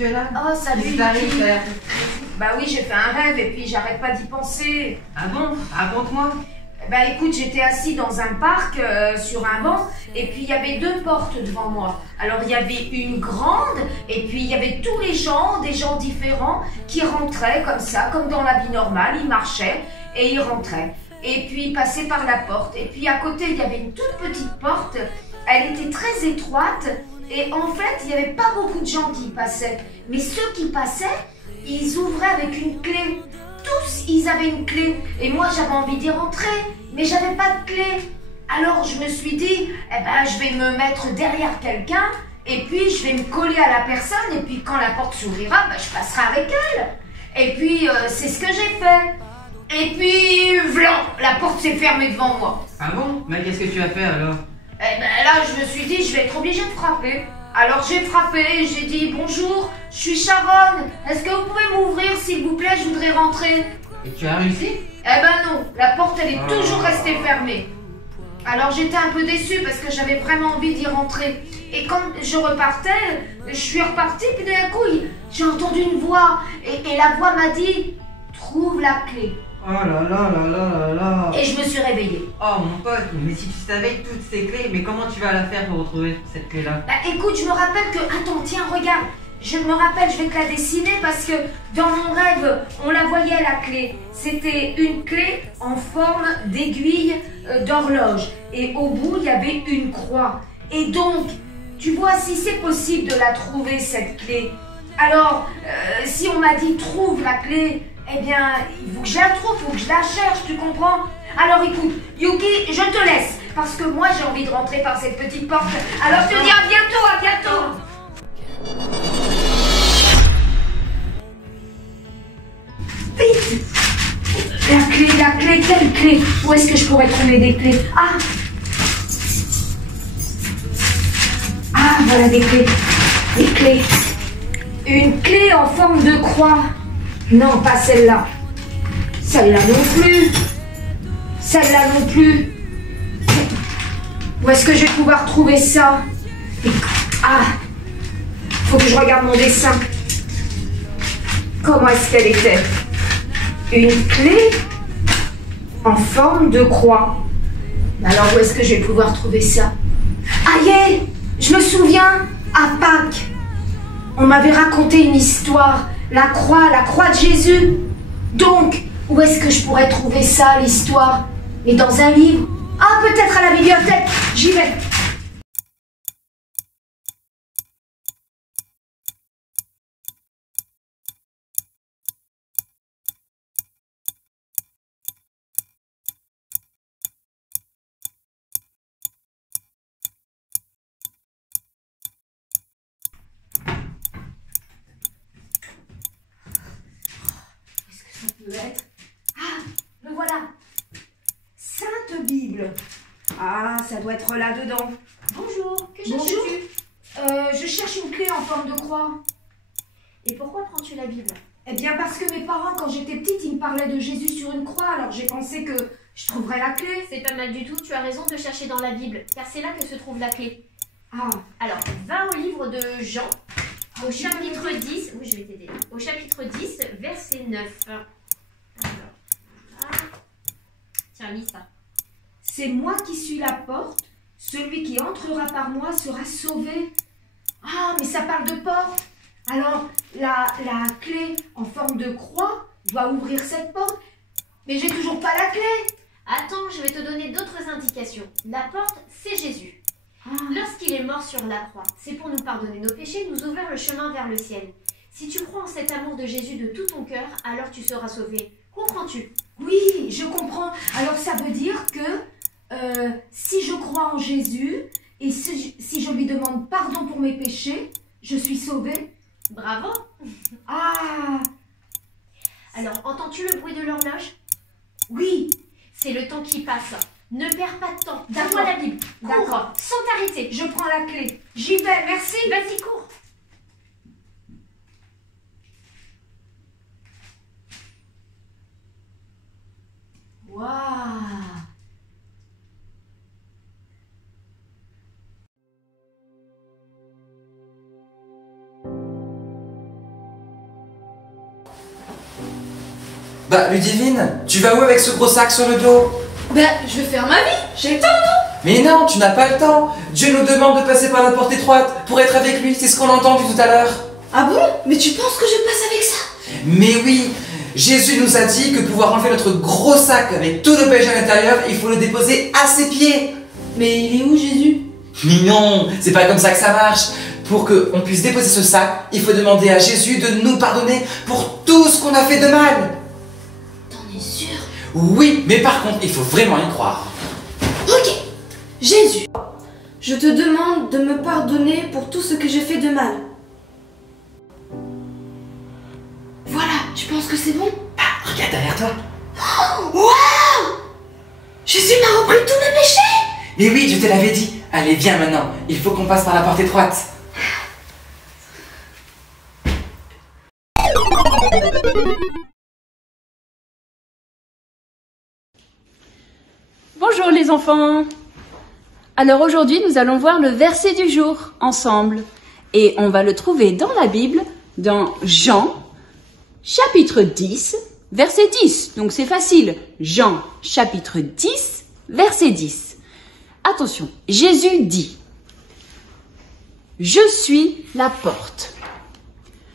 fais là? Oh, salut Yuki. Bah oui, j'ai fait un rêve et puis j'arrête pas d'y penser. Ah bon? Raconte-moi. Bah écoute, j'étais assis dans un parc sur un banc et puis il y avait deux portes devant moi. Alors il y avait une grande et puis il y avait tous les gens, des gens différents qui rentraient comme ça, comme dans la vie normale, ils marchaient et ils rentraient. Et puis ils passaient par la porte. Et puis à côté, il y avait une toute petite porte, elle était très étroite et en fait, il n'y avait pas beaucoup de gens qui y passaient. Mais ceux qui passaient, ils ouvraient avec une clé. Tous, ils avaient une clé. Et moi, j'avais envie d'y rentrer, mais j'avais pas de clé. Alors, je me suis dit, eh ben, je vais me mettre derrière quelqu'un, et puis je vais me coller à la personne, et puis quand la porte s'ouvrira, ben, je passerai avec elle. Et puis, c'est ce que j'ai fait. Et puis, vlan, la porte s'est fermée devant moi. Ah bon? Mais qu'est-ce que tu as fait alors? Eh ben là, je me suis dit, je vais être obligée de frapper. Alors j'ai frappé, j'ai dit bonjour, je suis Sharon, est-ce que vous pouvez m'ouvrir s'il vous plaît, je voudrais rentrer. Et tu as réussi? Eh ben non, la porte elle est toujours restée fermée. Alors j'étais un peu déçue parce que j'avais vraiment envie d'y rentrer. Et quand je repartais, je suis repartie, puis d'un coup j'ai entendu une voix et la voix m'a dit trouve la clé. Oh là là là là là là. Et je me suis réveillée. Oh mon pote, mais si tu savais toutes ces clés, mais comment tu vas la faire pour retrouver cette clé-là? Bah écoute, je me rappelle que... Attends, tiens, regarde. Je me rappelle, je vais te la dessiner parce que dans mon rêve, on la voyait la clé. C'était une clé en forme d'aiguille d'horloge. Et au bout, il y avait une croix. Et donc, tu vois, si c'est possible de la trouver, cette clé. Alors, si on m'a dit trouve la clé, eh bien, il faut que je la trouve, il faut que je la cherche, tu comprends? Alors écoute, Yuki, je te laisse, parce que moi j'ai envie de rentrer par cette petite porte. Alors je te dis à bientôt, à bientôt. Vite! La clé, quelle clé? Où est-ce que je pourrais trouver des clés? Ah, voilà des clés. Des clés. Une clé en forme de croix. Non, pas celle-là. Celle-là non plus. Celle-là non plus. Où est-ce que je vais pouvoir trouver ça? Ah, faut que je regarde mon dessin. Comment est-ce qu'elle était? Une clé en forme de croix. Alors où est-ce que je vais pouvoir trouver ça? Ah yeah, je me souviens, à Pâques, on m'avait raconté une histoire. La croix de Jésus. Donc, où est-ce que je pourrais trouver ça, l'histoire? Et dans un livre? Ah, peut-être à la bibliothèque. J'y vais. Être. Ah, le voilà. Sainte Bible. Ah, ça doit être là-dedans. Bonjour, que Bonjour. cherches-tu? Je cherche une clé en forme de croix. Et pourquoi prends-tu la Bible? Eh bien, parce que mes parents, quand j'étais petite, ils me parlaient de Jésus sur une croix, alors j'ai pensé que je trouverais la clé. C'est pas mal du tout, tu as raison de chercher dans la Bible, car c'est là que se trouve la clé. Ah, Alors, va au livre de Jean, au tu peux chapitre m'aider? 10, oui je vais t'aider, au chapitre 10, verset 9. Alors, voilà. Tiens, lis ça. c'est moi qui suis la porte. Celui qui entrera par moi sera sauvé. Ah, mais ça parle de porte. Alors, la clé en forme de croix doit ouvrir cette porte. Mais j'ai toujours pas la clé. Attends, je vais te donner d'autres indications. La porte, c'est Jésus. Ah, Lorsqu'il est mort sur la croix, c'est pour nous pardonner nos péchés, nous ouvrir le chemin vers le ciel. Si tu crois en cet amour de Jésus de tout ton cœur, alors tu seras sauvé. Comprends-tu? oui, je comprends. Alors, ça veut dire que si je crois en Jésus et si je lui demande pardon pour mes péchés, je suis sauvée. Bravo! Ah, Alors, entends-tu le bruit de l'horloge? oui, C'est le temps qui passe. Ne perds pas de temps. D'accord. Donne-moi la Bible. D'accord. Cours, sans t'arrêter. je prends la clé. J'y vais, merci. Vas-y, cours. Waouh! Bah, Ludivine, tu vas où avec ce gros sac sur le dos? Bah, je vais faire ma vie, j'ai le temps, non? Mais non, tu n'as pas le temps. Dieu nous demande de passer par la porte étroite pour être avec lui, c'est ce qu'on a entendu tout à l'heure. Ah bon? Mais tu penses que je passe avec ça? Mais oui, Jésus nous a dit que pour pouvoir enlever notre gros sac avec tous nos péchés à l'intérieur, il faut le déposer à ses pieds. Mais il est où Jésus? Mais non, c'est pas comme ça que ça marche. Pour qu'on puisse déposer ce sac, il faut demander à Jésus de nous pardonner pour tout ce qu'on a fait de mal. T'en es sûr? Oui, mais par contre, il faut vraiment y croire. Ok. Jésus, je te demande de me pardonner pour tout ce que j'ai fait de mal. Voilà, tu penses que c'est bon? Bah, regarde derrière toi. Waouh! Jésus m'a repris tous mes péchés! Mais oui, je te l'avais dit. Allez, viens maintenant. Il faut qu'on passe par la porte étroite. Bonjour les enfants. Alors aujourd'hui, nous allons voir le verset du jour ensemble. Et on va le trouver dans la Bible, dans Jean, chapitre 10, verset 10. Donc c'est facile. Jean, chapitre 10, verset 10. Attention, Jésus dit: Je suis la porte.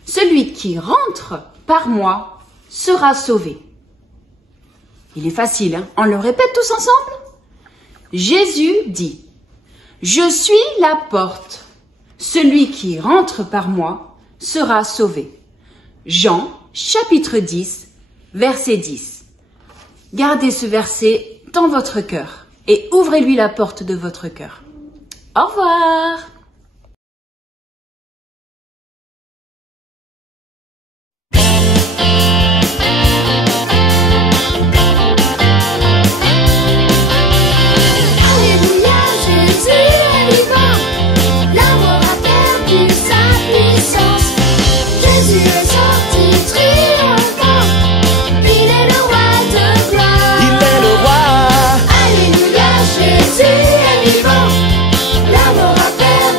Celui qui rentre par moi sera sauvé. Il est facile, hein? On le répète tous ensemble? Jésus dit: Je suis la porte. Celui qui rentre par moi sera sauvé. Jean, chapitre 10, verset 10. Gardez ce verset dans votre cœur et ouvrez-lui la porte de votre cœur. Au revoir! L'amour a perdu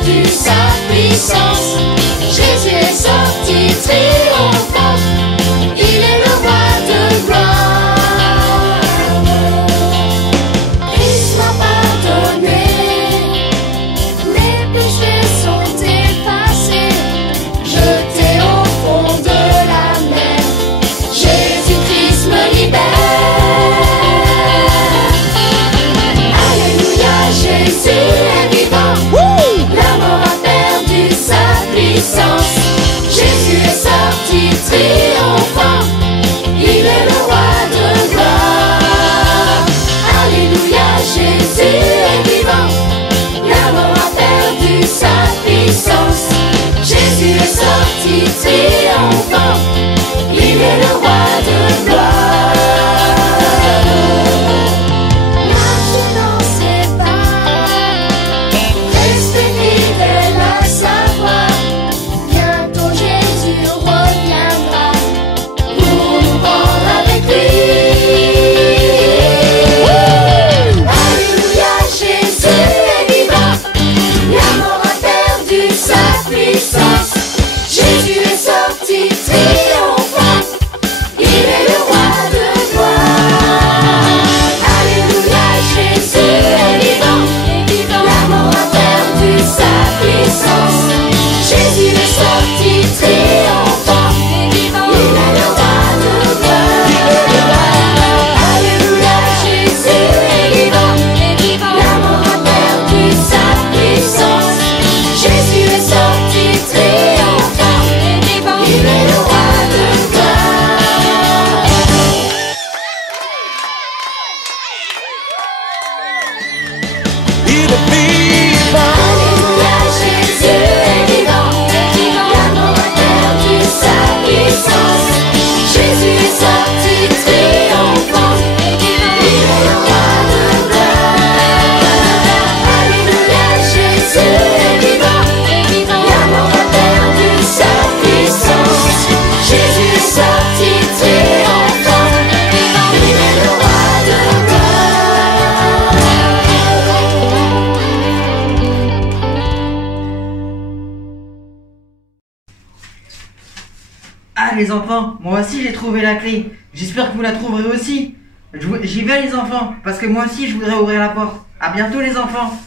Ah les enfants, moi aussi j'ai trouvé la clé. J'espère que vous la trouverez aussi. J'y vais les enfants, parce que moi aussi je voudrais ouvrir la porte. À bientôt les enfants.